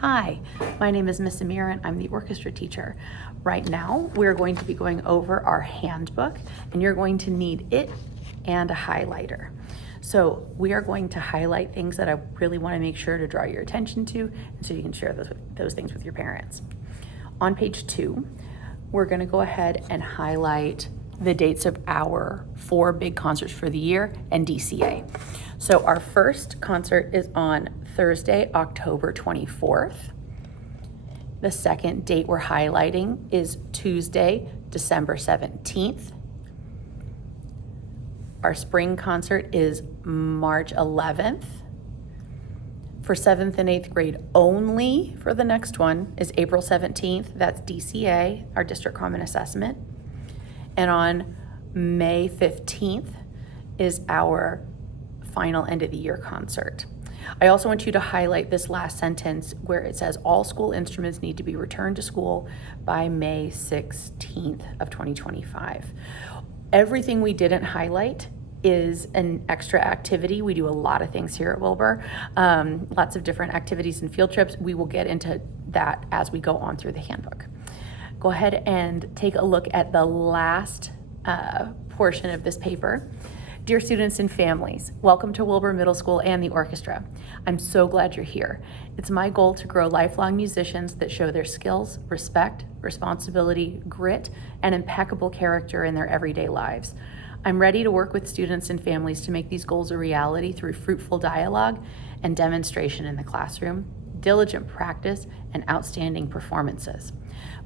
Hi, my name is Miss Amira and I'm the orchestra teacher. Right now, we're going to be going over our handbook and you're going to need it and a highlighter. So we are going to highlight things that I really want to make sure to draw your attention to so you can share those things with your parents. On page 2, we're going to go ahead and highlight the dates of our 4 big concerts for the year and DCA. So our first concert is on Thursday, October 24th. The second date we're highlighting is Tuesday, December 17th. Our spring concert is March 11th. For 7th and 8th grade only for the next one is April 17th. That's DCA, our District Common Assessment. And on May 15th is our final end of the year concert. I also want you to highlight this last sentence where it says all school instruments need to be returned to school by May 16th of 2025. Everything we didn't highlight is an extra activity. We do a lot of things here at Wilbur, lots of different activities and field trips. We will get into that as we go on through the handbook. Go ahead and take a look at the last portion of this paper. Dear students and families, welcome to Wilbur Middle School and the orchestra. I'm so glad you're here. It's my goal to grow lifelong musicians that show their skills, respect, responsibility, grit, and impeccable character in their everyday lives. I'm ready to work with students and families to make these goals a reality through fruitful dialogue and demonstration in the classroom, diligent practice, and outstanding performances.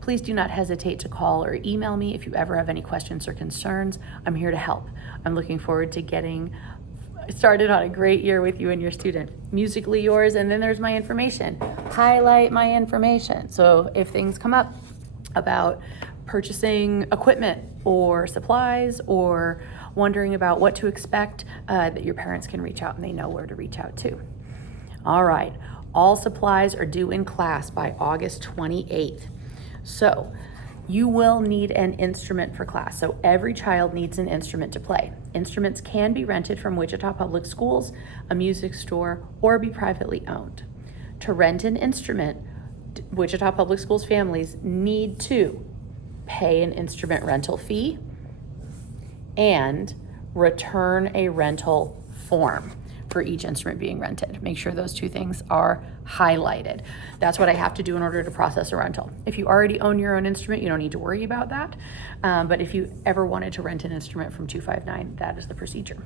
Please do not hesitate to call or email me if you ever have any questions or concerns. I'm here to help. I'm looking forward to getting started on a great year with you and your student. Musically yours, and then there's my information. Highlight my information. So if things come up about purchasing equipment or supplies or wondering about what to expect, that your parents can reach out and they know where to reach out to. All right, all supplies are due in class by August 28th. So you will need an instrument for class. So every child needs an instrument to play. Instruments can be rented from Wichita Public Schools, a music store, or be privately owned. To rent an instrument, Wichita Public Schools families need to pay an instrument rental fee and return a rental form for each instrument being rented. Make sure those 2 things are highlighted. That's what I have to do in order to process a rental. If you already own your own instrument, you don't need to worry about that. But if you ever wanted to rent an instrument from 259, that is the procedure.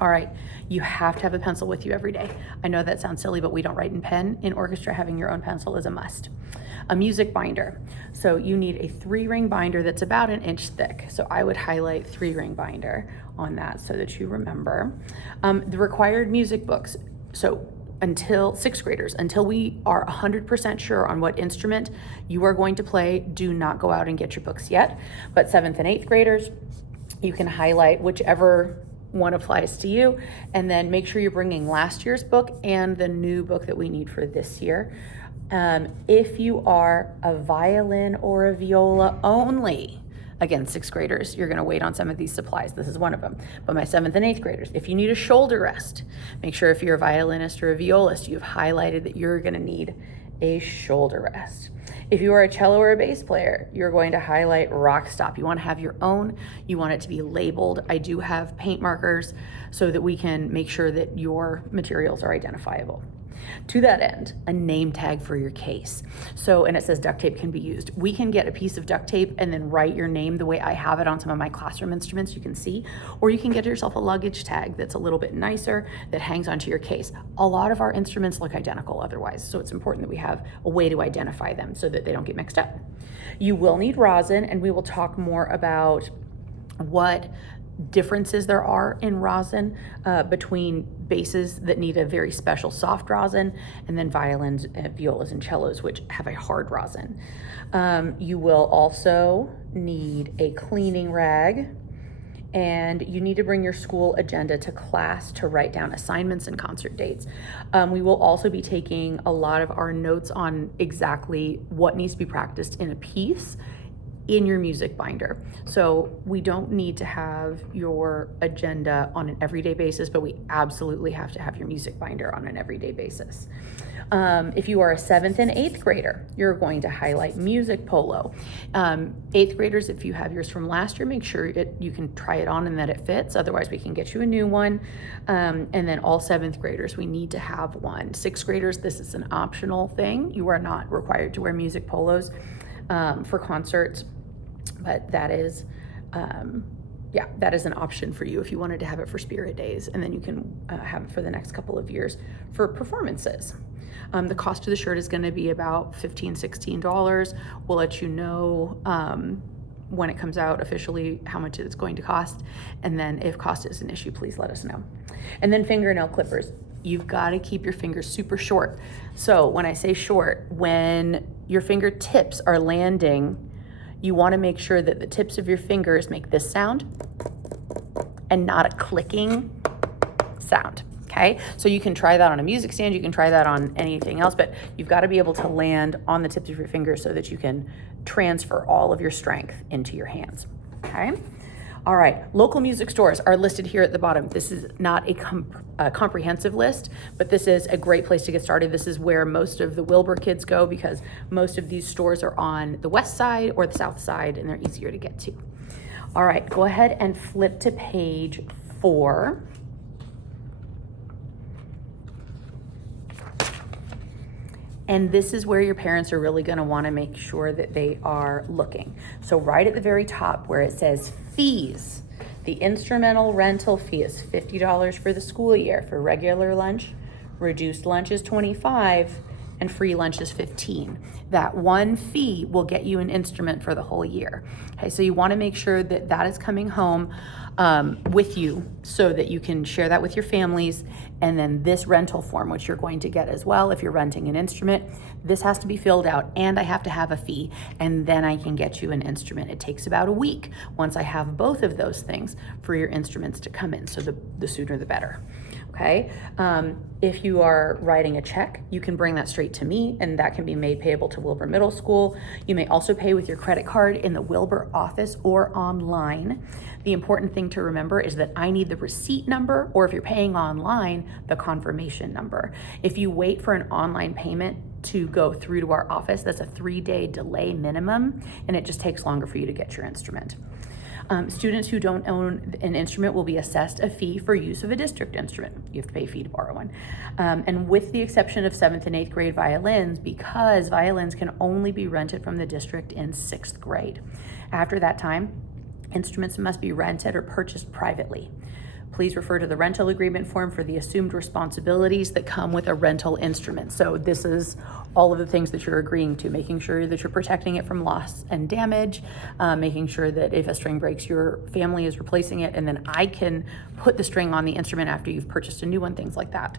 All right, you have to have a pencil with you every day. I know that sounds silly, but we don't write in pen. In orchestra, having your own pencil is a must. A music binder. So you need a 3-ring binder that's about 1 inch thick. So I would highlight 3-ring binder on that so that you remember. The required music books. So until 6th graders, until we are 100% sure on what instrument you are going to play, do not go out and get your books yet. But 7th and 8th graders, you can highlight whichever one applies to you, and then make sure you're bringing last year's book and the new book that we need for this year. If you are a violin or a viola only, again, 6th graders, you're gonna wait on some of these supplies. This is one of them. But my 7th and 8th graders, if you need a shoulder rest, make sure if you're a violinist or a violist, you've highlighted that you're gonna need a shoulder rest. If you are a cello or a bass player, you're going to highlight rock stop. You want to have your own, you want it to be labeled. I do have paint markers so that we can make sure that your materials are identifiable. To that end, a name tag for your case. So, and it says duct tape can be used. We can get a piece of duct tape and then write your name the way I have it on some of my classroom instruments, you can see, or you can get yourself a luggage tag that's a little bit nicer that hangs onto your case. A lot of our instruments look identical otherwise, so it's important that we have a way to identify them so that they don't get mixed up. You will need rosin, and we will talk more about what differences there are in rosin between basses that need a very special soft rosin and then violins, violas, and cellos, which have a hard rosin. You will also need a cleaning rag, and you need to bring your school agenda to class to write down assignments and concert dates. We will also be taking a lot of our notes on exactly what needs to be practiced in a piece in your music binder. So we don't need to have your agenda on an everyday basis, but we absolutely have to have your music binder on an everyday basis. If you are a 7th and 8th grader, you're going to highlight music polo. 8th graders, if you have yours from last year, make sure you can try it on and that it fits. Otherwise, we can get you a new one. And then all 7th graders, we need to have one. 6th graders, this is an optional thing. You are not required to wear music polos for concerts, but that is that is an option for you if you wanted to have it for Spirit Days, and then you can have it for the next couple of years for performances. The cost of the shirt is going to be about $15, $16. We'll let you know when it comes out officially how much it's going to cost, and then if cost is an issue, please let us know. And then fingernail clippers. You've got to keep your fingers super short. So when I say short, when your fingertips are landing, you want to make sure that the tips of your fingers make this sound and not a clicking sound. Okay, so you can try that on a music stand, you can try that on anything else, but you've got to be able to land on the tips of your fingers so that you can transfer all of your strength into your hands. Okay, all right, local music stores are listed here at the bottom. This is not a comprehensive list, but this is a great place to get started. This is where most of the Wilbur kids go because most of these stores are on the west side or the south side, and they're easier to get to. All right, go ahead and flip to page 4. And this is where your parents are really going to want to make sure that they are looking. So right at the very top where it says fees, the instrumental rental fee is $50 for the school year. For regular lunch, reduced lunch is $25, and free lunch is $15. That one fee will get you an instrument for the whole year. Okay, so you want to make sure that that is coming home with you so that you can share that with your families. And then this rental form, which you're going to get as well if you're renting an instrument, this has to be filled out, and I have to have a fee, and then I can get you an instrument. It takes about a week once I have both of those things for your instruments to come in, so the sooner the better. Okay, if you are writing a check, you can bring that straight to me, and that can be made payable to Wilbur Middle School. You may also pay with your credit card in the Wilbur office or online. The important thing to remember is that I need the receipt number, or if you're paying online, the confirmation number. If you wait for an online payment to go through to our office, that's a 3-day delay minimum, and it just takes longer for you to get your instrument. Students who don't own an instrument will be assessed a fee for use of a district instrument. You have to pay a fee to borrow one. And with the exception of 7th and 8th grade violins, because violins can only be rented from the district in 6th grade. After that time, instruments must be rented or purchased privately. Please refer to the rental agreement form for the assumed responsibilities that come with a rental instrument. So this is all of the things that you're agreeing to, making sure that you're protecting it from loss and damage, making sure that if a string breaks, your family is replacing it, and then I can put the string on the instrument after you've purchased a new one, things like that.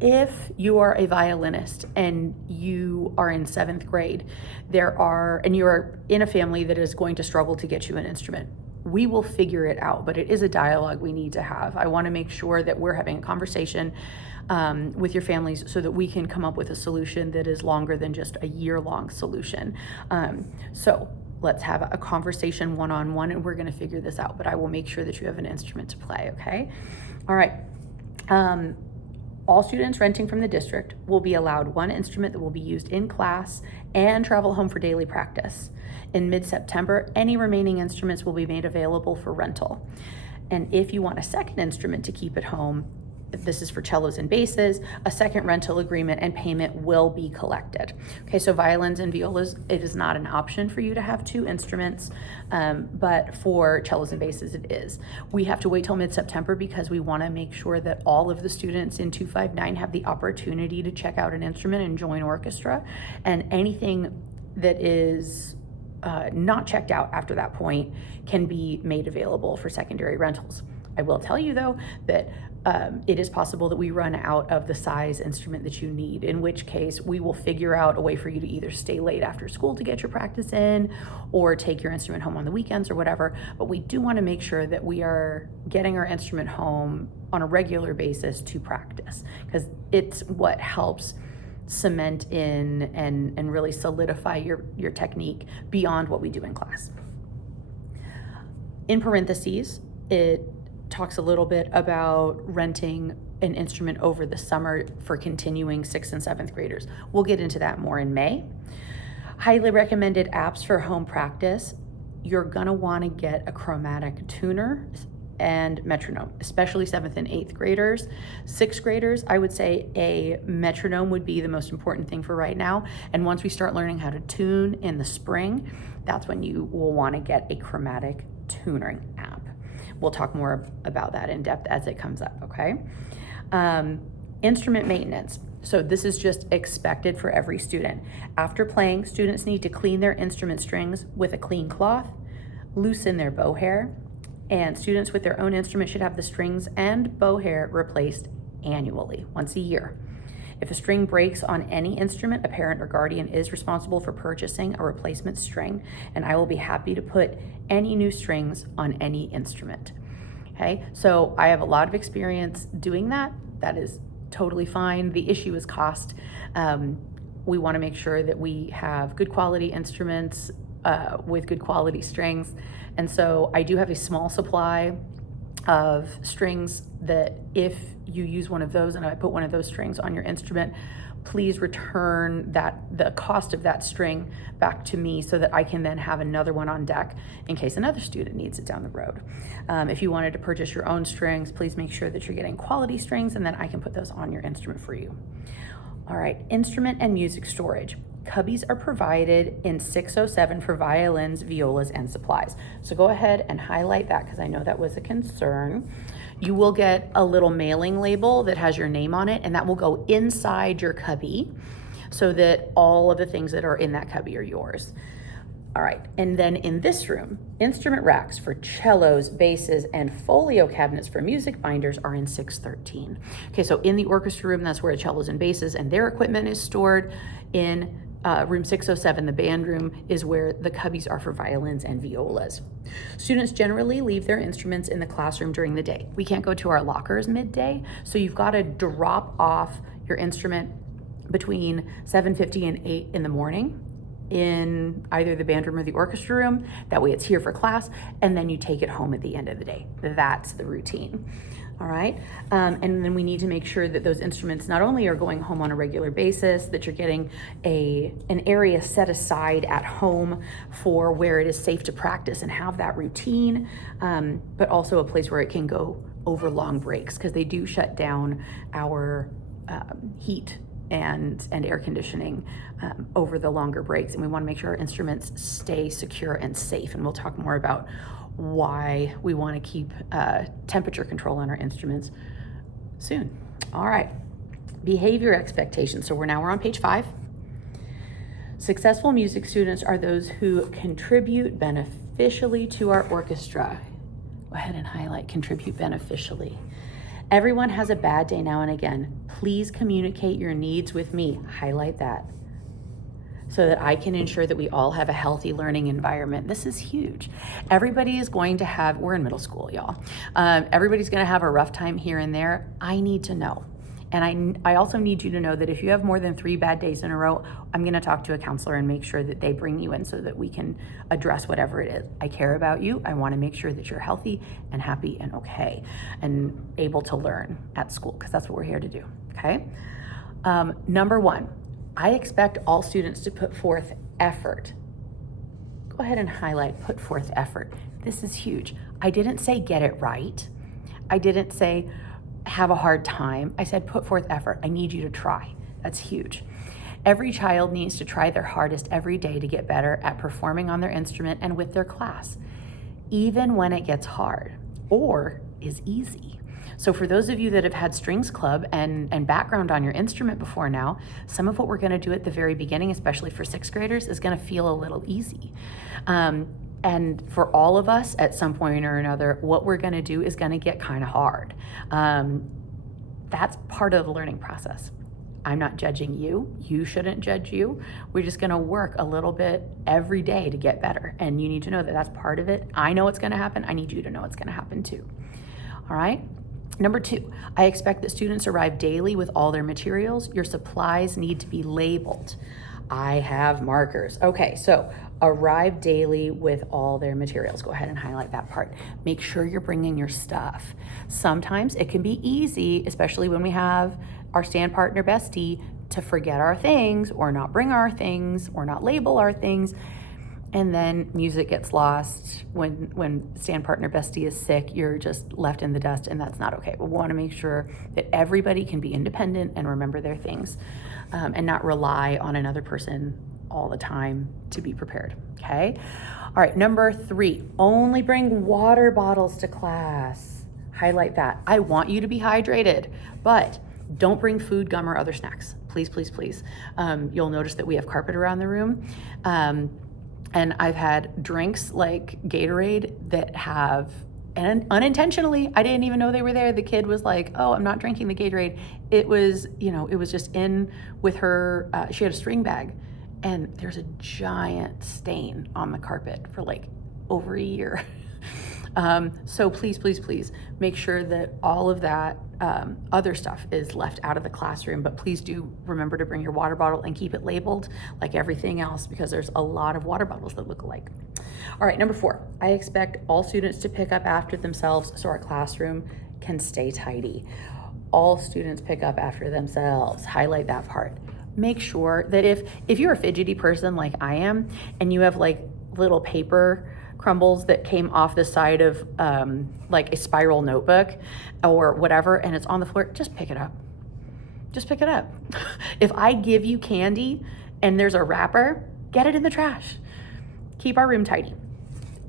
If you are a violinist and you are in 7th grade, and you are in a family that is going to struggle to get you an instrument, we will figure it out, but it is a dialogue we need to have. I want to make sure that we're having a conversation with your families so that we can come up with a solution that is longer than just a year-long solution. So let's have a conversation one-on-one, and we're going to figure this out, but I will make sure that you have an instrument to play, okay? All right. All students renting from the district will be allowed one instrument that will be used in class and travel home for daily practice. In mid-September, any remaining instruments will be made available for rental. And if you want a second instrument to keep at home, this is for cellos and basses, a second rental agreement and payment will be collected. Okay, so violins and violas, it is not an option for you to have 2 instruments, but for cellos and basses it is. We have to wait till mid-September because we want to make sure that all of the students in 259 have the opportunity to check out an instrument and join orchestra, and anything that is not checked out after that point can be made available for secondary rentals. I will tell you though that it is possible that we run out of the size instrument that you need, in which case we will figure out a way for you to either stay late after school to get your practice in or take your instrument home on the weekends or whatever. But we do want to make sure that we are getting our instrument home on a regular basis to practice, because it's what helps cement in and really solidify your technique beyond what we do in class. In parentheses, it talks a little bit about renting an instrument over the summer for continuing 6th and 7th graders. We'll get into that more in May. Highly recommended apps for home practice. You're gonna wanna get a chromatic tuner and metronome, especially 7th and 8th graders. 6th graders, I would say a metronome would be the most important thing for right now. And once we start learning how to tune in the spring, that's when you will wanna get a chromatic tuning app. We'll talk more about that in depth as it comes up, okay? Instrument maintenance. So this is just expected for every student. After playing, students need to clean their instrument strings with a clean cloth, loosen their bow hair, and students with their own instrument should have the strings and bow hair replaced annually, once a year. If a string breaks on any instrument, a parent or guardian is responsible for purchasing a replacement string, and I will be happy to put any new strings on any instrument. Okay, so I have a lot of experience doing that. That is totally fine. The issue is cost. We want to make sure that we have good quality instruments with good quality strings. And so I do have a small supply of strings that if you use one of those and I put one of those strings on your instrument, please return the cost of that string back to me so that I can then have another one on deck in case another student needs it down the road. If you wanted to purchase your own strings, please make sure that you're getting quality strings and then I can put those on your instrument for you. All right, instrument and music storage. Cubbies are provided in 607 for violins, violas, and supplies. So go ahead and highlight that because I know that was a concern. You will get a little mailing label that has your name on it, and that will go inside your cubby so that all of the things that are in that cubby are yours. All right, and then in this room, instrument racks for cellos, basses, and folio cabinets for music binders are in 613. Okay, so in the orchestra room, that's where the cellos and basses and their equipment is stored. In room 607, the band room, is where the cubbies are for violins and violas. Students generally leave their instruments in the classroom during the day. We can't go to our lockers midday, so you've got to drop off your instrument between 7:50 and 8 in the morning in either the band room or the orchestra room. That way it's here for class, and then you take it home at the end of the day. That's the routine. All right, and then we need to make sure that those instruments not only are going home on a regular basis, that you're getting an area set aside at home for where it is safe to practice and have that routine, but also a place where it can go over long breaks because they do shut down our heat and air conditioning over the longer breaks, and we want to make sure our instruments stay secure and safe, and we'll talk more about why we want to keep temperature control on our instruments soon. All right, behavior expectations. So we're on page 5. Successful music students are those who contribute beneficially to our orchestra. Go ahead and highlight contribute beneficially. Everyone has a bad day now and again. Please communicate your needs with me. Highlight that, so that I can ensure that we all have a healthy learning environment. This is huge. Everybody is going to have, we're in middle school, y'all. Everybody's gonna have a rough time here and there. I need to know. And I also need you to know that if you have more than 3 bad days in a row, I'm gonna talk to a counselor and make sure that they bring you in so that we can address whatever it is. I care about you. I wanna make sure that you're healthy and happy and okay and able to learn at school, because that's what we're here to do, okay? Number 1, I expect all students to put forth effort. Go ahead and highlight put forth effort. This is huge. I didn't say get it right. I didn't say have a hard time. I said put forth effort. I need you to try. That's huge. Every child needs to try their hardest every day to get better at performing on their instrument and with their class, even when it gets hard or is easy. So for those of you that have had strings club and background on your instrument before now, some of what we're gonna do at the very beginning, especially for 6th graders, is gonna feel a little easy. And for all of us at some point or another, what we're gonna do is gonna get kind of hard. That's part of the learning process. I'm not judging you. You shouldn't judge you. We're just gonna work a little bit every day to get better. And you need to know that that's part of it. I know it's gonna happen. I need you to know it's gonna happen too. All right? Number 2, I expect that students arrive daily with all their materials. Your supplies need to be labeled. I have markers. Okay, so arrive daily with all their materials. Go ahead and highlight that part. Make sure you're bringing your stuff. Sometimes it can be easy, especially when we have our stand partner bestie, to forget our things or not bring our things or not label our things. And then music gets lost when stand partner bestie is sick. You're just left in the dust, and that's not okay. We want to make sure that everybody can be independent and remember their things, and not rely on another person all the time to be prepared. Okay. All right. Number 3, only bring water bottles to class. Highlight that. I want you to be hydrated, but don't bring food, gum, or other snacks. Please, please, please. You'll notice that we have carpet around the room. And I've had drinks like Gatorade that have, and unintentionally, I didn't even know they were there. The kid was like, oh, I'm not drinking the Gatorade. It was just in with her, she had a string bag, and there's a giant stain on the carpet for like over a year. So please, please, please make sure that all of that other stuff is left out of the classroom, but please do remember to bring your water bottle and keep it labeled like everything else, because there's a lot of water bottles that look alike. All right, number 4, I expect all students to pick up after themselves so our classroom can stay tidy. All students pick up after themselves. Highlight that part. Make sure that if you're a fidgety person like I am, and you have like little paper crumbles that came off the side of like a spiral notebook or whatever, and it's on the floor, just pick it up. Just pick it up. If I give you candy and there's a wrapper, get it in the trash. Keep our room tidy.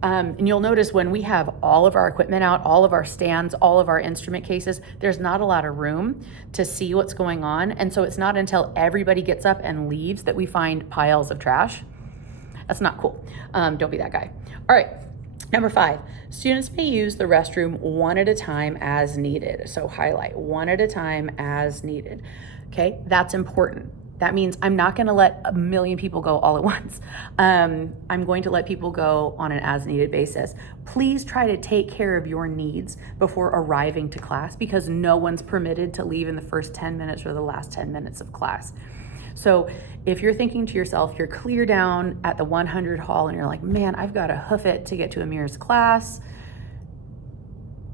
And you'll notice when we have all of our equipment out, all of our stands, all of our instrument cases, there's not a lot of room to see what's going on. And so it's not until everybody gets up and leaves that we find piles of trash. That's not cool. Don't be that guy. All right. Number 5, students may use the restroom one at a time as needed. So highlight one at a time as needed. Okay, that's important. That means I'm not going to let a million people go all at once. I'm going to let people go on an as needed basis. Please try to take care of your needs before arriving to class, because no one's permitted to leave in the first 10 minutes or the last 10 minutes of class. So if you're thinking to yourself, you're clear down at the 100 hall and you're like, man, I've got to hoof it to get to Amir's class.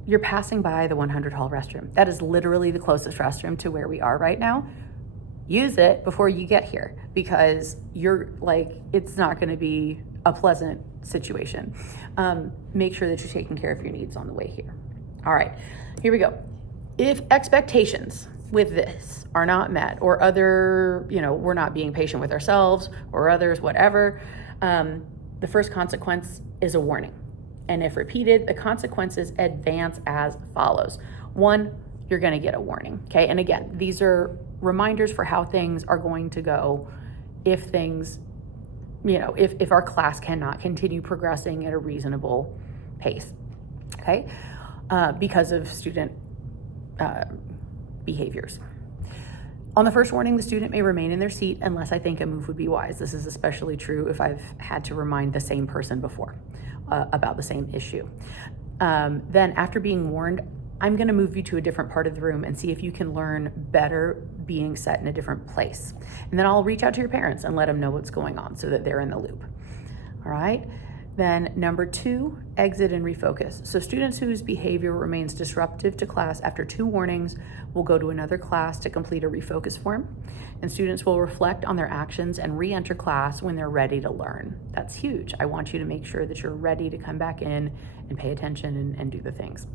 You're passing by the 100 hall restroom. That is literally the closest restroom to where we are right now. Use it before you get here, because you're like, it's not going to be a pleasant situation. Make sure that you're taking care of your needs on the way here. All right, here we go. If expectations with this are not met, or other, we're not being patient with ourselves or others, whatever, the first consequence is a warning. And if repeated, the consequences advance as follows. 1, you're going to get a warning. Okay. And again, these are reminders for how things are going to go if things, if our class cannot continue progressing at a reasonable pace. Okay. Because of student behaviors. On the first warning, the student may remain in their seat unless I think a move would be wise. This is especially true if I've had to remind the same person before about the same issue. Then after being warned, I'm going to move you to a different part of the room and see if you can learn better being set in a different place. And then I'll reach out to your parents and let them know what's going on so that they're in the loop. All right. Then number 2, exit and refocus. So students whose behavior remains disruptive to class after 2 warnings will go to another class to complete a refocus form. And students will reflect on their actions and re-enter class when they're ready to learn. That's huge. I want you to make sure that you're ready to come back in and pay attention and do the things.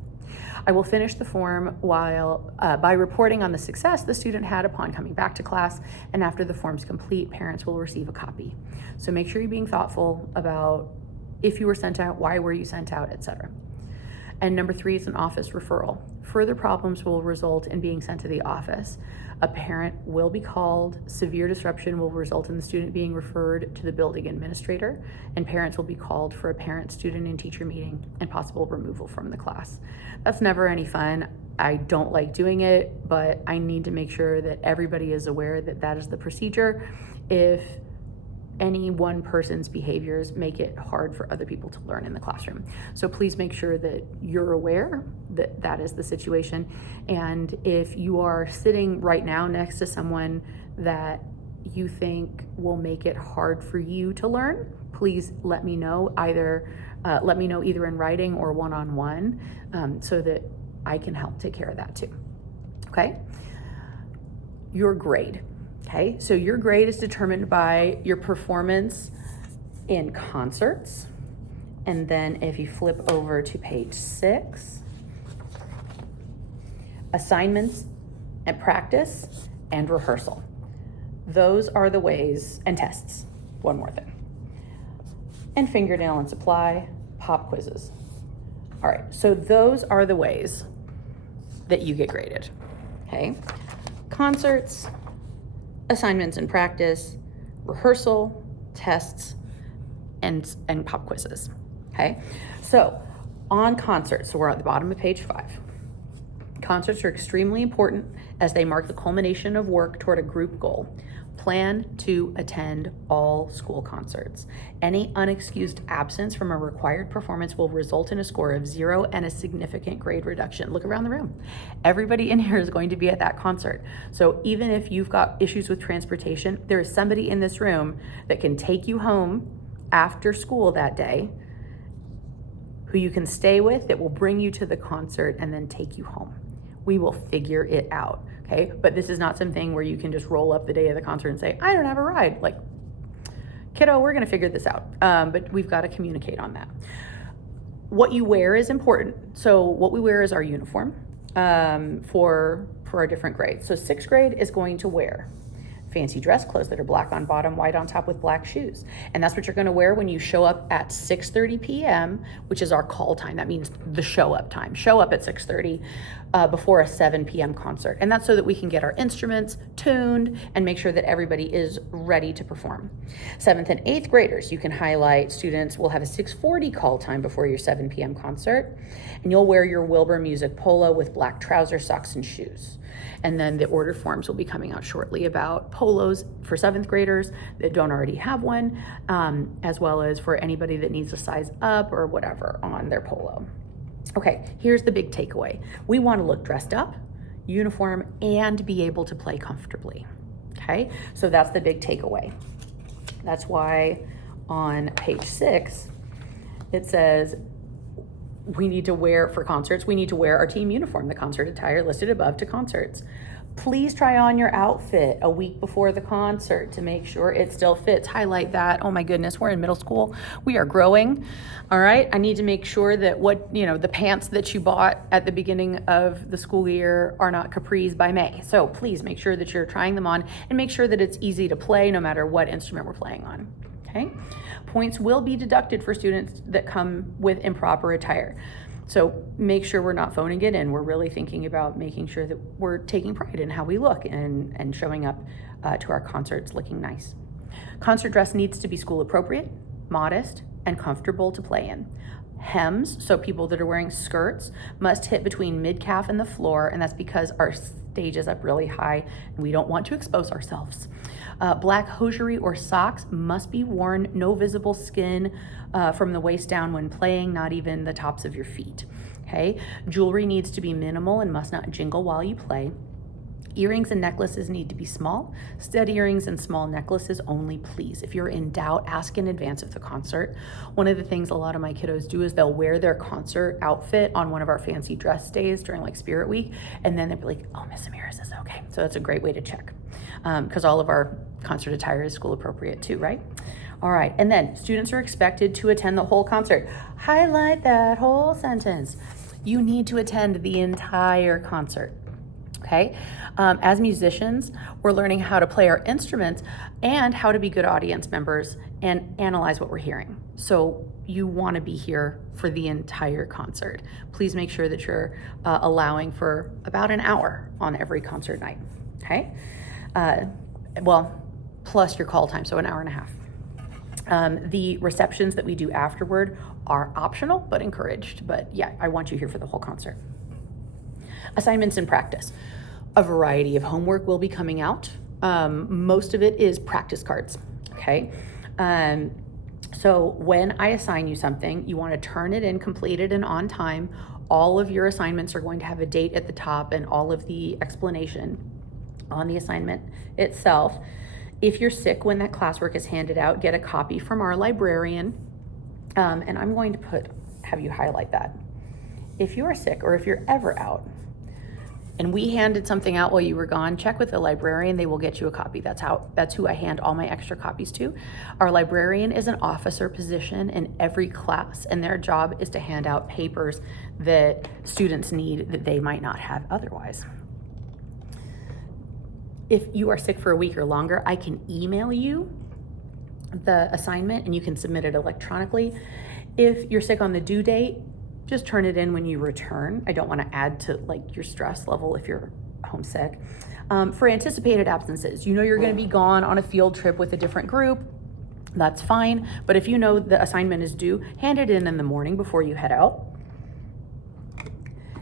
I will finish the form by reporting on the success the student had upon coming back to class, and after the form's complete, parents will receive a copy. So make sure you're being thoughtful about if you were sent out, why were you sent out, etc. And number 3 is an office referral. Further problems will result in being sent to the office. A parent will be called. Severe disruption will result in the student being referred to the building administrator, and parents will be called for a parent, student, and teacher meeting and possible removal from the class. That's never any fun. I don't like doing it, but I need to make sure that everybody is aware that that is the procedure. If any one person's behaviors make it hard for other people to learn in the classroom. So please make sure that you're aware that that is the situation. And if you are sitting right now next to someone that you think will make it hard for you to learn, please let me know either in writing or one-on-one, so that I can help take care of that too. Okay? Your grade. Okay, so your grade is determined by your performance in concerts. And then if you flip over to page 6, assignments and practice and rehearsal. Those are the ways, and tests, one more thing. And fingernail and supply, pop quizzes. All right, so those are the ways that you get graded, okay? Concerts, assignments and practice, rehearsal, tests, and pop quizzes, okay? So on concerts, so we're at the bottom of page 5. Concerts are extremely important as they mark the culmination of work toward a group goal. Plan to attend all school concerts. Any unexcused absence from a required performance will result in a score of 0 and a significant grade reduction. Look around the room. Everybody in here is going to be at that concert. So even if you've got issues with transportation, there is somebody in this room that can take you home after school that day, who you can stay with, that will bring you to the concert and then take you home. We will figure it out, okay? But this is not something where you can just roll up the day of the concert and say, I don't have a ride. Like, kiddo, we're gonna figure this out. But we've gotta communicate on that. What you wear is important. So what we wear is our uniform for our different grades. So 6th grade is going to wear fancy dress clothes that are black on bottom, white on top with black shoes. And that's what you're gonna wear when you show up at 6:30 p.m., which is our call time. That means the show up time. Show up at 6:30 before a 7 p.m. concert. And that's so that we can get our instruments tuned and make sure that everybody is ready to perform. 7th and 8th graders, you can highlight students will have a 6:40 call time before your 7 p.m. concert. And you'll wear your Wilbur Music polo with black trousers, socks, and shoes. And then the order forms will be coming out shortly about polos for 7th graders that don't already have one, as well as for anybody that needs a size up or whatever on their polo. Okay, here's the big takeaway. We want to look dressed up, uniform, and be able to play comfortably. Okay, so that's the big takeaway. That's why on page 6, it says, we need to wear, for concerts, we need to wear our team uniform, the concert attire listed above to concerts. Please try on your outfit a week before the concert to make sure it still fits. Highlight that. Oh my goodness, we're in middle school. We are growing. All right, I need to make sure that the pants that you bought at the beginning of the school year are not capris by May. So please make sure that you're trying them on and make sure that it's easy to play no matter what instrument we're playing on. Okay, points will be deducted for students that come with improper attire. So make sure we're not phoning it in. We're really thinking about making sure that we're taking pride in how we look and showing up to our concerts looking nice. Concert dress needs to be school appropriate, modest, and comfortable to play in. Hems, so people that are wearing skirts, must hit between mid-calf and the floor, and that's because our stage is up really high and we don't want to expose ourselves. Black hosiery or socks must be worn, no visible skin from the waist down when playing, not even the tops of your feet. Okay, jewelry needs to be minimal and must not jingle while you play. Earrings and necklaces need to be small. Stud earrings and small necklaces only, please. If you're in doubt, ask in advance of the concert. One of the things a lot of my kiddos do is they'll wear their concert outfit on one of our fancy dress days during like Spirit Week, and then they'll be like, oh, Miss Amir, is this okay? So that's a great way to check, because all of our concert attire is school appropriate too, right? All right, and then students are expected to attend the whole concert. Highlight that whole sentence. You need to attend the entire concert. Okay, as musicians, we're learning how to play our instruments and how to be good audience members and analyze what we're hearing. So you want to be here for the entire concert. Please make sure that you're allowing for about an hour on every concert night. Okay, well, plus your call time, so an hour and a half. The receptions that we do afterward are optional but encouraged. But yeah, I want you here for the whole concert. Assignments and practice. A variety of homework will be coming out. Most of it is practice cards, okay? So when I assign you something, you want to turn it in completed and on time. All of your assignments are going to have a date at the top and all of the explanation on the assignment itself. If you're sick when that classwork is handed out, get a copy from our librarian. And I'm going to have you highlight that. If you are sick or if you're ever out and we handed something out while you were gone, check with the librarian. They will get you a copy. That's who I hand all my extra copies to. Our librarian is an officer position in every class, and their job is to hand out papers that students need that they might not have otherwise. If you are sick for a week or longer, I can email you the assignment and you can submit it electronically. If you're sick on the due date, just turn it in when you return. I don't want to add to like your stress level if you're homesick. For anticipated absences, you know you're going to be gone on a field trip with a different group. That's fine. But if you know the assignment is due, hand it in the morning before you head out.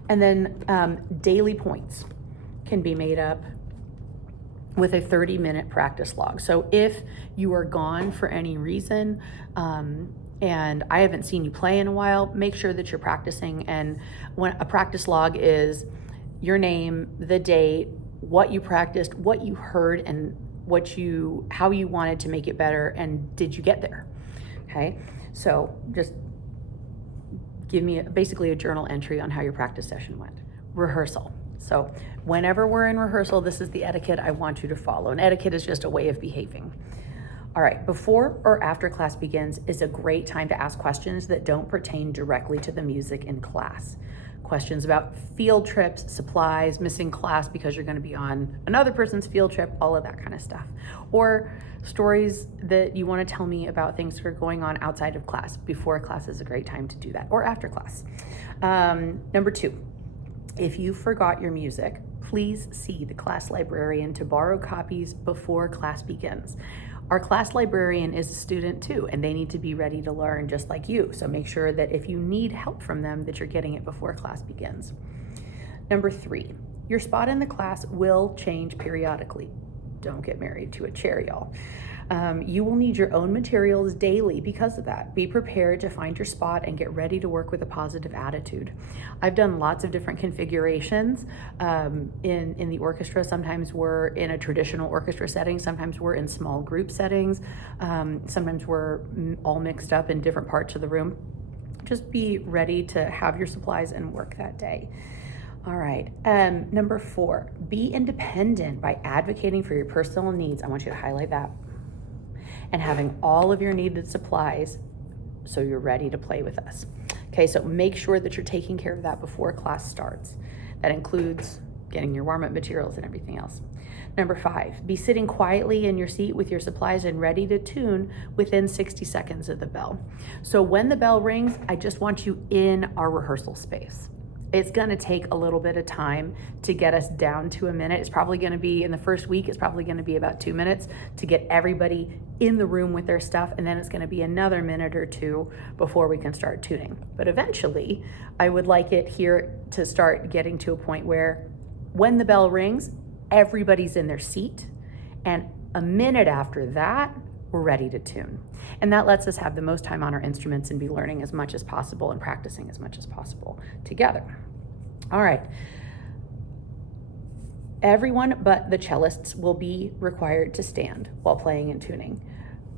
And then daily points can be made up with a 30-minute practice log. So if you are gone for any reason, and I haven't seen you play in a while, make sure that you're practicing. And when a practice log is your name, the date, what you practiced, what you heard, and how you wanted to make it better, and did you get there? Okay, so just give me basically a journal entry on how your practice session went. Rehearsal. So whenever we're in rehearsal, this is the etiquette I want you to follow. And etiquette is just a way of behaving. All right, before or after class begins is a great time to ask questions that don't pertain directly to the music in class. Questions about field trips, supplies, missing class because you're going to be on another person's field trip, all of that kind of stuff. Or stories that you want to tell me about things that are going on outside of class. Before class is a great time to do that, or after class. Number 2, if you forgot your music, please see the class librarian to borrow copies before class begins. Our class librarian is a student too, and they need to be ready to learn just like you. So make sure that if you need help from them, that you're getting it before class begins. Number 3, your spot in the class will change periodically. Don't get married to a chair, y'all. You will need your own materials daily because of that. Be prepared to find your spot and get ready to work with a positive attitude. I've done lots of different configurations in the orchestra. Sometimes we're in a traditional orchestra setting. Sometimes we're in small group settings. Sometimes we're all mixed up in different parts of the room. Just be ready to have your supplies and work that day. All right, number 4, be independent by advocating for your personal needs. I want you to highlight that. And having all of your needed supplies so you're ready to play with us. Okay, so make sure that you're taking care of that before class starts. That includes getting your warm-up materials and everything else. Number 5, be sitting quietly in your seat with your supplies and ready to tune within 60 seconds of the bell. So when the bell rings, I just want you in our rehearsal space. It's gonna take a little bit of time to get us down to a minute. It's probably gonna be, in the first week, it's probably gonna be about 2 minutes to get everybody in the room with their stuff, and then it's gonna be another minute or 2 before we can start tuning. But eventually, I would like it here to start getting to a point where when the bell rings, everybody's in their seat, and a minute after that, we're ready to tune. And that lets us have the most time on our instruments and be learning as much as possible and practicing as much as possible together. All right. Everyone but the cellists will be required to stand while playing and tuning.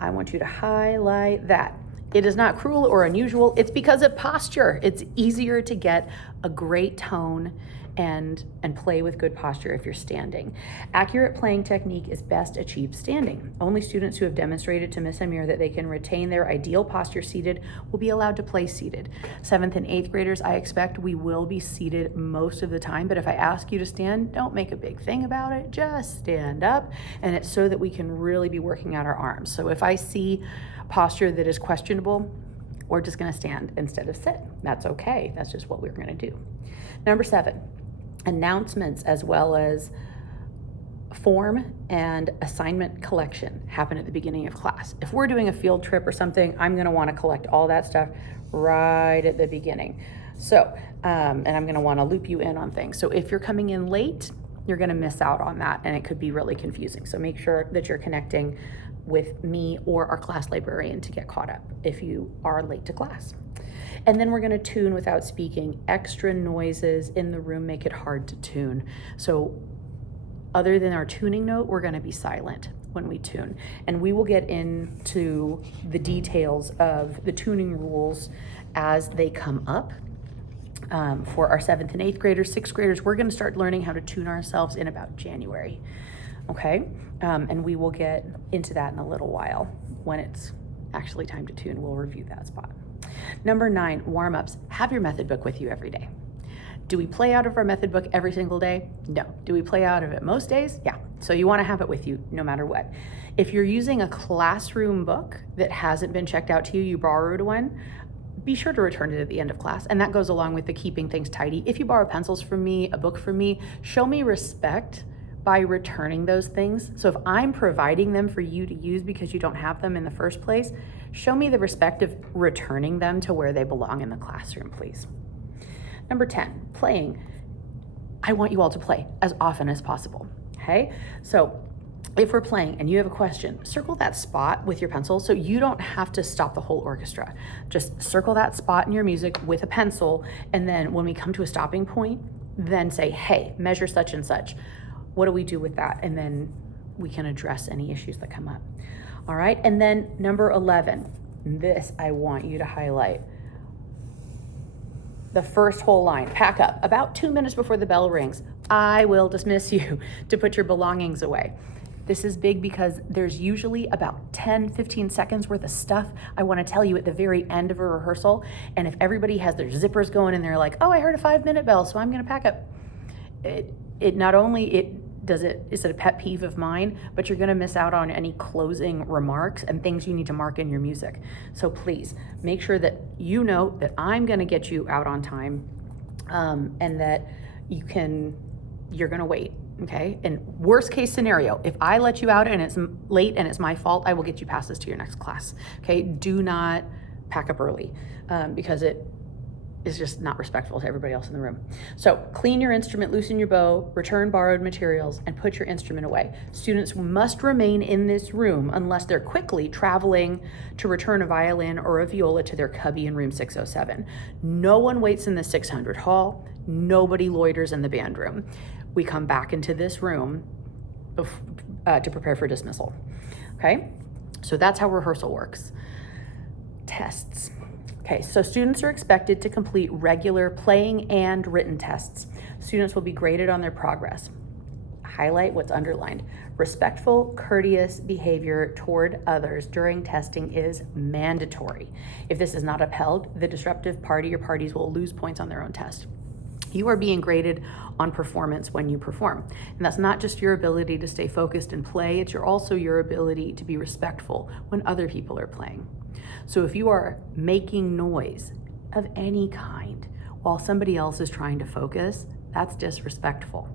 I want you to highlight that. It is not cruel or unusual. It's because of posture. It's easier to get a great tone and play with good posture if you're standing. Accurate playing technique is best achieved standing. Only students who have demonstrated to Miss Amir that they can retain their ideal posture seated will be allowed to play seated. 7th and 8th graders, I expect we will be seated most of the time, but if I ask you to stand, don't make a big thing about it, just stand up, and it's so that we can really be working out our arms. So if I see posture that is questionable, we're just gonna stand instead of sit. That's okay, that's just what we're gonna do. Number 7, announcements as well as form and assignment collection happen at the beginning of class. If we're doing a field trip or something, I'm gonna wanna collect all that stuff right at the beginning. So, and I'm gonna wanna loop you in on things. So if you're coming in late, you're gonna miss out on that and it could be really confusing. So make sure that you're connecting with me or our class librarian to get caught up if you are late to class. And then we're going to tune without speaking. Extra noises in the room make it hard to tune. So other than our tuning note, we're going to be silent when we tune. And we will get into the details of the tuning rules as they come up. For our 7th and 8th graders, 6th graders, we're going to start learning how to tune ourselves in about January. Okay? And we will get into that in a little while. When it's actually time to tune, we'll review that spot. Number 9, warm-ups. Have your method book with you every day. Do we play out of our method book every single day? No. Do we play out of it most days? Yeah. So you want to have it with you no matter what. If you're using a classroom book that hasn't been checked out to you, you borrowed one, be sure to return it at the end of class. And that goes along with the keeping things tidy. If you borrow pencils from me, a book from me, show me respect by returning those things. So if I'm providing them for you to use because you don't have them in the first place, show me the respect of returning them to where they belong in the classroom, please. Number 10, playing. I want you all to play as often as possible, okay? So if we're playing and you have a question, circle that spot with your pencil so you don't have to stop the whole orchestra. Just circle that spot in your music with a pencil, and then when we come to a stopping point, then say, hey, measure such and such. What do we do with that? And then we can address any issues that come up. All right, and then number 11, this I want you to highlight. The first whole line, pack up. About 2 minutes before the bell rings, I will dismiss you to put your belongings away. This is big because there's usually about 10, 15 seconds worth of stuff I want to tell you at the very end of a rehearsal. And if everybody has their zippers going and they're like, oh, I heard a 5-minute bell, so I'm going to pack up. It not only is it a pet peeve of mine, but you're going to miss out on any closing remarks and things you need to mark in your music. So please make sure that you know that I'm going to get you out on time, and that you're going to wait. Okay. And worst case scenario, if I let you out and it's late and it's my fault, I will get you passes to your next class. Okay. Do not pack up early, because it is just not respectful to everybody else in the room. So clean your instrument, loosen your bow, return borrowed materials, and put your instrument away. Students must remain in this room unless they're quickly traveling to return a violin or a viola to their cubby in room 607. No one waits in the 600 hall. Nobody loiters in the band room. We come back into this room to prepare for dismissal. Okay, so that's how rehearsal works. Tests. Okay, so students are expected to complete regular playing and written tests. Students will be graded on their progress. Highlight what's underlined. Respectful, courteous behavior toward others during testing is mandatory. If this is not upheld, the disruptive party or parties will lose points on their own test. You are being graded on performance when you perform. And that's not just your ability to stay focused and play, it's also your ability to be respectful when other people are playing. So if you are making noise of any kind while somebody else is trying to focus, that's disrespectful.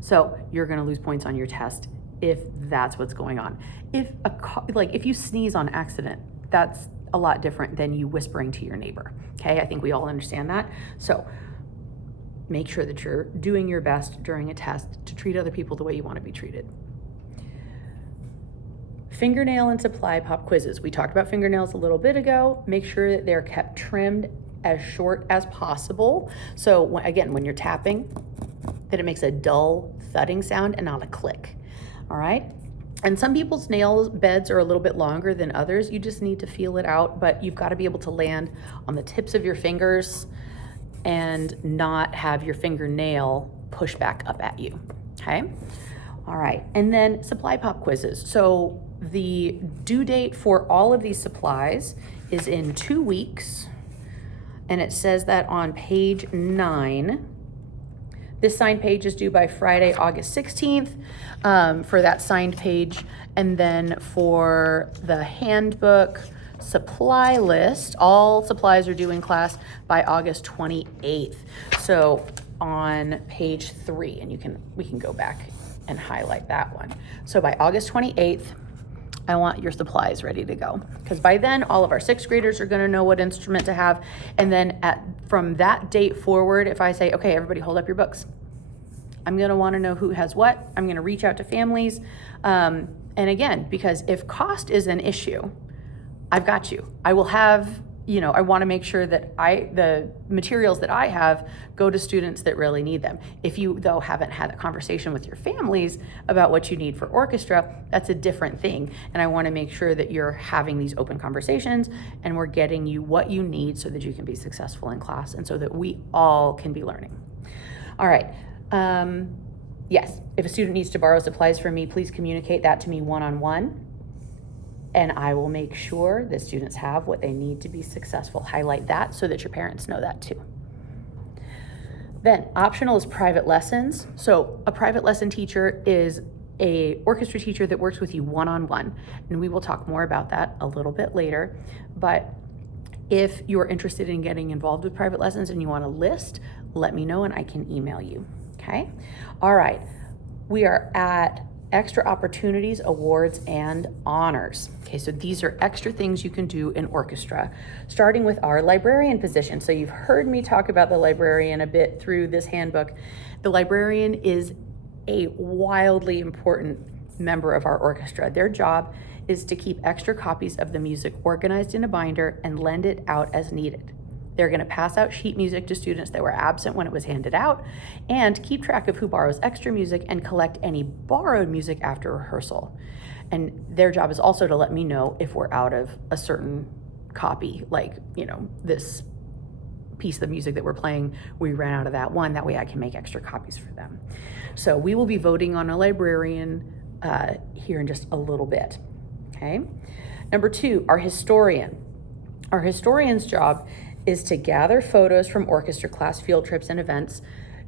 So you're gonna lose points on your test if that's what's going on. If you sneeze on accident, that's a lot different than you whispering to your neighbor. Okay, I think we all understand that. So make sure that you're doing your best during a test to treat other people the way you want to be treated. Fingernail and supply pop quizzes. We talked about fingernails a little bit ago. Make sure that they're kept trimmed as short as possible. So again, when you're tapping, that it makes a dull thudding sound and not a click. All right. And some people's nail beds are a little bit longer than others. You just need to feel it out, but you've got to be able to land on the tips of your fingers and not have your fingernail push back up at you, okay? All right, and then supply pop quizzes. So the due date for all of these supplies is in 2 weeks, and it says that on page 9. This signed page is due by Friday, August 16th, for that signed page, and then for the handbook supply list, all supplies are due in class by August 28th. So on page 3, and we can go back and highlight that one. So by August 28th, I want your supplies ready to go, because by then all of our 6th graders are going to know what instrument to have. And then from that date forward, if I say, okay, everybody hold up your books, I'm going to want to know who has what. I'm going to reach out to families, and And again, because if cost is an issue, I've got you. I will have, I want to make sure that the materials that I have go to students that really need them. If you, though, haven't had a conversation with your families about what you need for orchestra, that's a different thing. And I want to make sure that you're having these open conversations and we're getting you what you need so that you can be successful in class and so that we all can be learning. All right. Yes, if a student needs to borrow supplies from me, please communicate that to me one-on-one. And I will make sure that students have what they need to be successful. Highlight that so that your parents know that too. Then optional is private lessons. So a private lesson teacher is a orchestra teacher that works with you one-on-one. And we will talk more about that a little bit later. But if you're interested in getting involved with private lessons and you want a list, let me know and I can email you. Okay? All right. We are at extra opportunities, awards, and honors. Okay, so these are extra things you can do in orchestra, starting with our librarian position. So you've heard me talk about the librarian a bit through this handbook. The librarian is a wildly important member of our orchestra. Their job is to keep extra copies of the music organized in a binder and lend it out as needed. They're going to pass out sheet music to students that were absent when it was handed out and keep track of who borrows extra music and collect any borrowed music after rehearsal. And their job is also to let me know if we're out of a certain copy, like, this piece of music that we're playing, we ran out of that one. That way I can make extra copies for them. So we will be voting on a librarian here in just a little bit. Okay. Number 2, our historian. Our historian's job is to gather photos from orchestra class field trips and events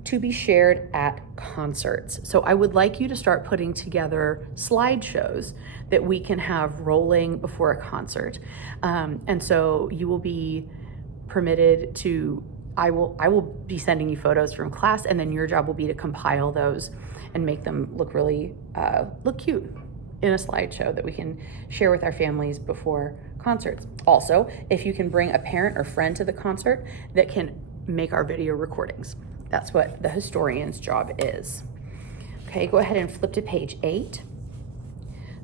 to be shared at concerts. So I would like you to start putting together slideshows that we can have rolling before a concert. And so you will be permitted to, I will be sending you photos from class, and then your job will be to compile those and make them look really, look cute in a slideshow that we can share with our families before concerts. Also, if you can bring a parent or friend to the concert that can make our video recordings. That's what the historian's job is. Okay, go ahead and flip to page 8.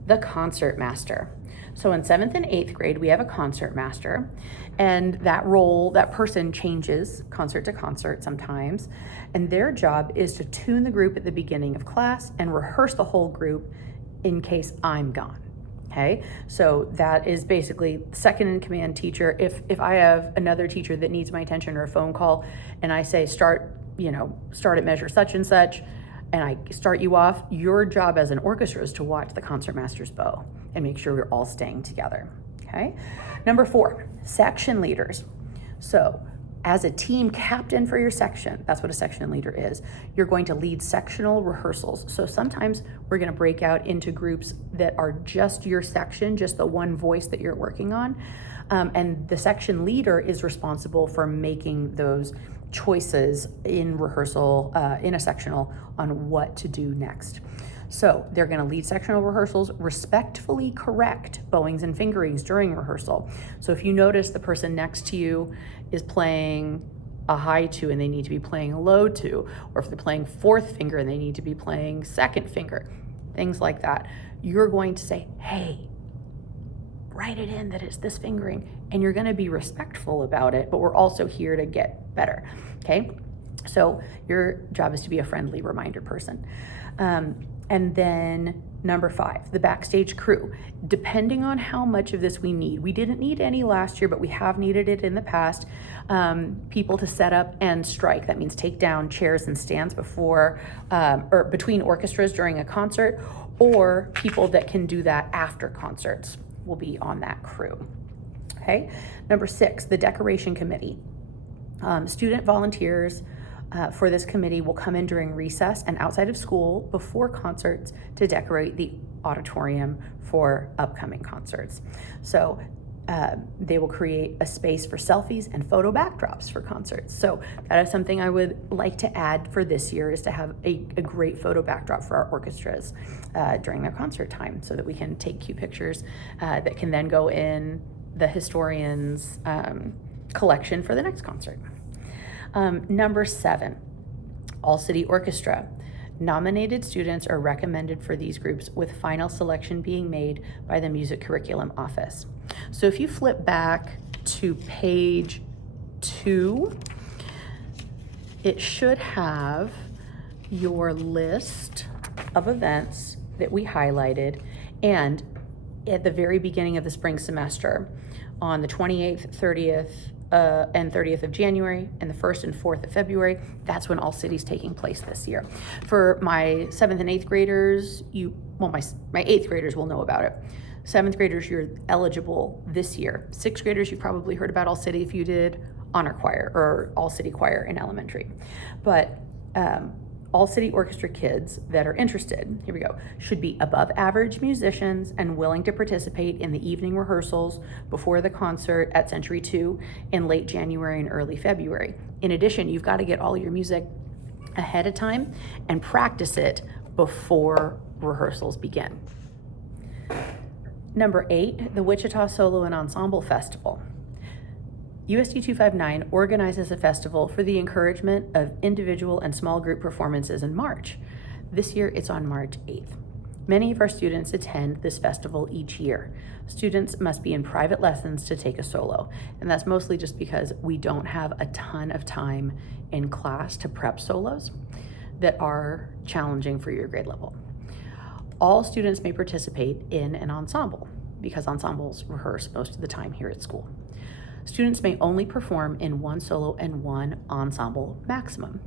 The concert master. So in 7th and 8th grade, we have a concert master, and that person changes concert to concert sometimes, and their job is to tune the group at the beginning of class and rehearse the whole group in case I'm gone. Okay, so that is basically second in command teacher. If I have another teacher that needs my attention or a phone call and I say start at measure such and such, and I start you off, your job as an orchestra is to watch the concertmaster's bow and make sure we're all staying together. Okay, number 4, section leaders. So as a team captain for your section, that's what a section leader is, you're going to lead sectional rehearsals. So sometimes we're going to break out into groups that are just your section, just the one voice that you're working on. And the section leader is responsible for making those choices in rehearsal, in a sectional, on what to do next. So they're going to lead sectional rehearsals, respectfully correct bowings and fingerings during rehearsal. So if you notice the person next to you is playing a high 2 and they need to be playing a low 2, or if they're playing 4th finger and they need to be playing 2nd finger, things like that, you're going to say, hey, write it in that it's this fingering, and you're going to be respectful about it, but we're also here to get better. Okay, so your job is to be a friendly reminder person. And then number 5, the backstage crew. Depending on how much of this we need, we didn't need any last year, but we have needed it in the past, people to set up and strike. That means take down chairs and stands before or between orchestras during a concert, or people that can do that after concerts will be on that crew. Okay, number 6, the decoration committee. Student volunteers for this committee will come in during recess and outside of school before concerts to decorate the auditorium for upcoming concerts. So they will create a space for selfies and photo backdrops for concerts. So that is something I would like to add for this year, is to have a great photo backdrop for our orchestras during their concert time, so that we can take cute pictures that can then go in the historian's collection for the next concert. Number 7, all city orchestra. Nominated students are recommended for these groups, with final selection being made by the Music Curriculum Office. So if you flip back to page 2, it should have your list of events that we highlighted, and at the very beginning of the spring semester, on the 28th, 30th, and 30th of January, and the 1st and 4th of February, that's when All City's taking place this year. For my 7th and 8th graders, my 8th graders will know about it. 7th graders, you're eligible this year. 6th graders, you probably heard about All City if you did honor choir or All City choir in elementary. But All City Orchestra kids that are interested, here we go, should be above average musicians and willing to participate in the evening rehearsals before the concert at Century 2 in late January and early February. In addition, you've got to get all your music ahead of time and practice it before rehearsals begin. Number 8, the Wichita Solo and Ensemble Festival. USD 259 organizes a festival for the encouragement of individual and small group performances in March. This year, it's on March 8th. Many of our students attend this festival each year. Students must be in private lessons to take a solo, and that's mostly just because we don't have a ton of time in class to prep solos that are challenging for your grade level. All students may participate in an ensemble, because ensembles rehearse most of the time here at school. Students may only perform in one solo and one ensemble maximum.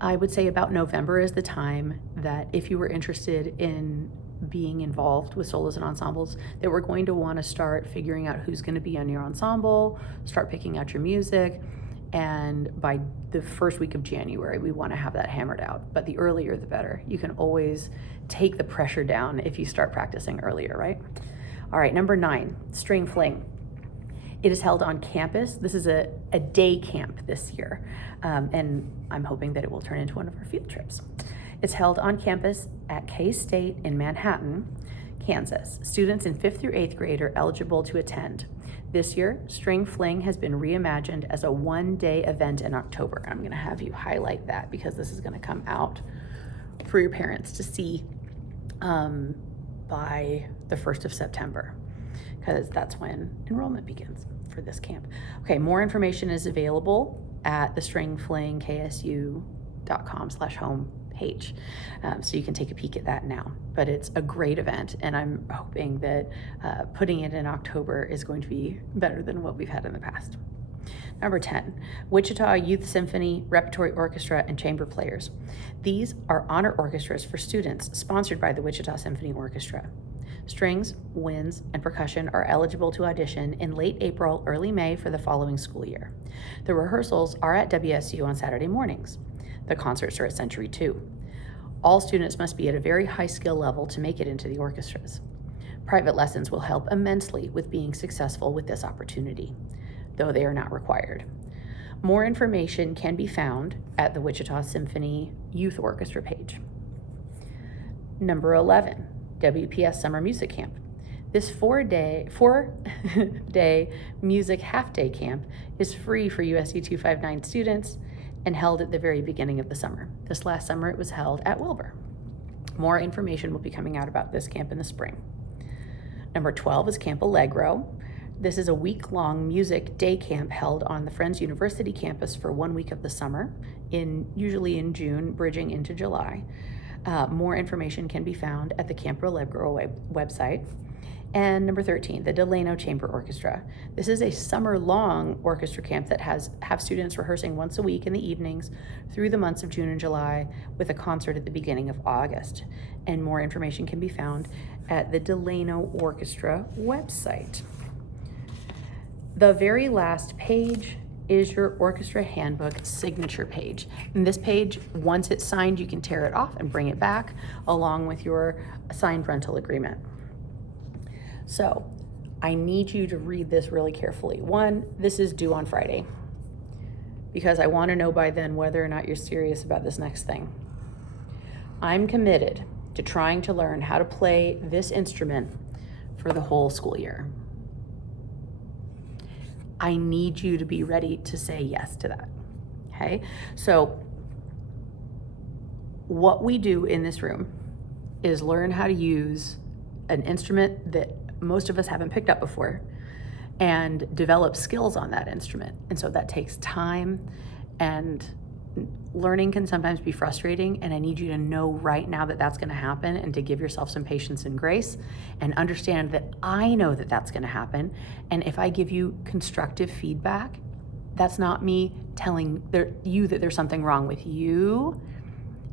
I would say about November is the time that, if you were interested in being involved with solos and ensembles, that we're going to want to start figuring out who's going to be on your ensemble, start picking out your music, and by the first week of January, we want to have that hammered out. But the earlier, the better. You can always take the pressure down if you start practicing earlier, right? All right, number 9, String Fling. It is held on campus. This is a day camp this year, and I'm hoping that it will turn into one of our field trips. It's held on campus at K-State in Manhattan, Kansas. Students in 5th through 8th grade are eligible to attend. This year, String Fling has been reimagined as a one-day event in October. I'm gonna have you highlight that because this is gonna come out for your parents to see by the 1st of September, because that's when enrollment begins for this camp. Okay, more information is available at the stringflingksu.com/home page. So you can take a peek at that now. But it's a great event, and I'm hoping that putting it in October is going to be better than what we've had in the past. Number 10, Wichita Youth Symphony, Repertory Orchestra, and Chamber Players. These are honor orchestras for students sponsored by the Wichita Symphony Orchestra. Strings, winds, and percussion are eligible to audition in late April, early May for the following school year. The rehearsals are at WSU on Saturday mornings. The concerts are at Century 2. All students must be at a very high skill level to make it into the orchestras. Private lessons will help immensely with being successful with this opportunity, though they are not required. More information can be found at the Wichita Symphony Youth Orchestra page. Number 11, WPS Summer Music Camp. This four-day music half-day camp is free for USD 259 students and held at the very beginning of the summer. This last summer it was held at Wilbur. More information will be coming out about this camp in the spring. Number 12 is Camp Allegro. This is a week-long music day camp held on the Friends University campus for 1 week of the summer, usually in June, bridging into July. More information can be found at the Camp Allegro website. And number 13, the Delano Chamber Orchestra. This is a summer-long orchestra camp that have students rehearsing once a week in the evenings through the months of June and July, with a concert at the beginning of August. And more information can be found at the Delano Orchestra website. The very last page is your Orchestra Handbook signature page. And this page, once it's signed, you can tear it off and bring it back along with your signed rental agreement. So I need you to read this really carefully. One, this is due on Friday, because I want to know by then whether or not you're serious about this next thing. I'm committed to trying to learn how to play this instrument for the whole school year. I need you to be ready to say yes to that, okay? So what we do in this room is learn how to use an instrument that most of us haven't picked up before and develop skills on that instrument. And so that takes time, and learning can sometimes be frustrating, and I need you to know right now that that's going to happen, and to give yourself some patience and grace, and understand that I know that that's going to happen. And if I give you constructive feedback, that's not me telling you that there's something wrong with you.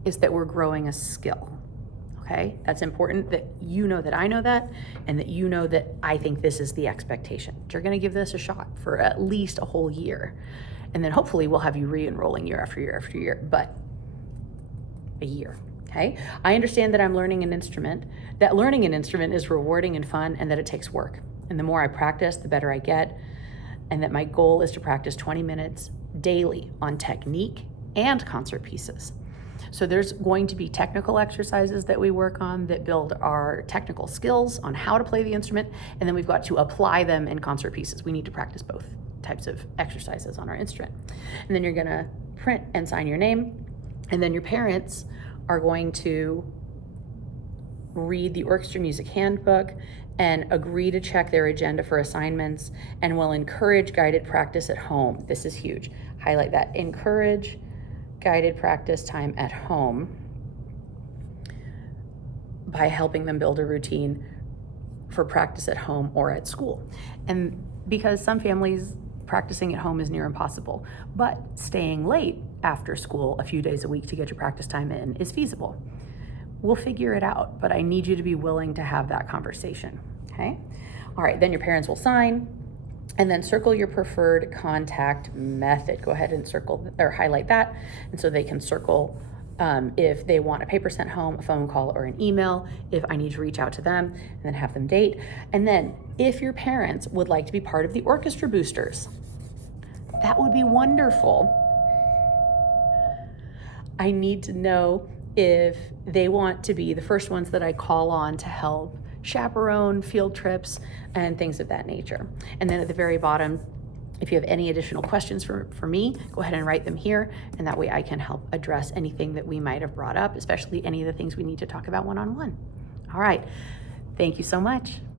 It's that we're growing a skill. Okay? That's important that you know that I know that, and that you know that I think this is the expectation. You're going to give this a shot for at least a whole year. And then hopefully we'll have you re-enrolling year after year after year, but a year, okay? I understand that I'm learning an instrument, that learning an instrument is rewarding and fun, and that it takes work. And the more I practice, the better I get, and that my goal is to practice 20 minutes daily on technique and concert pieces. So there's going to be technical exercises that we work on that build our technical skills on how to play the instrument, and then we've got to apply them in concert pieces. We need to practice both types of exercises on our instrument. And then you're gonna print and sign your name, and then your parents are going to read the Orchestra Music Handbook and agree to check their agenda for assignments, and will encourage guided practice at home. This is huge. Highlight that. Encourage guided practice time at home by helping them build a routine for practice at home or at school. And because some families, practicing at home is near impossible, but staying late after school a few days a week to get your practice time in is feasible. We'll figure it out, but I need you to be willing to have that conversation, okay? All right, then your parents will sign, and then circle your preferred contact method. Go ahead and circle or highlight that, and so they can circle if they want a paper sent home, a phone call, or an email, if I need to reach out to them, and then have them date. And then if your parents would like to be part of the orchestra boosters, that would be wonderful. I need to know if they want to be the first ones that I call on to help chaperone field trips and things of that nature. And then at the very bottom, if you have any additional questions for me, go ahead and write them here, and that way I can help address anything that we might have brought up, especially any of the things we need to talk about one-on-one. All right, thank you so much.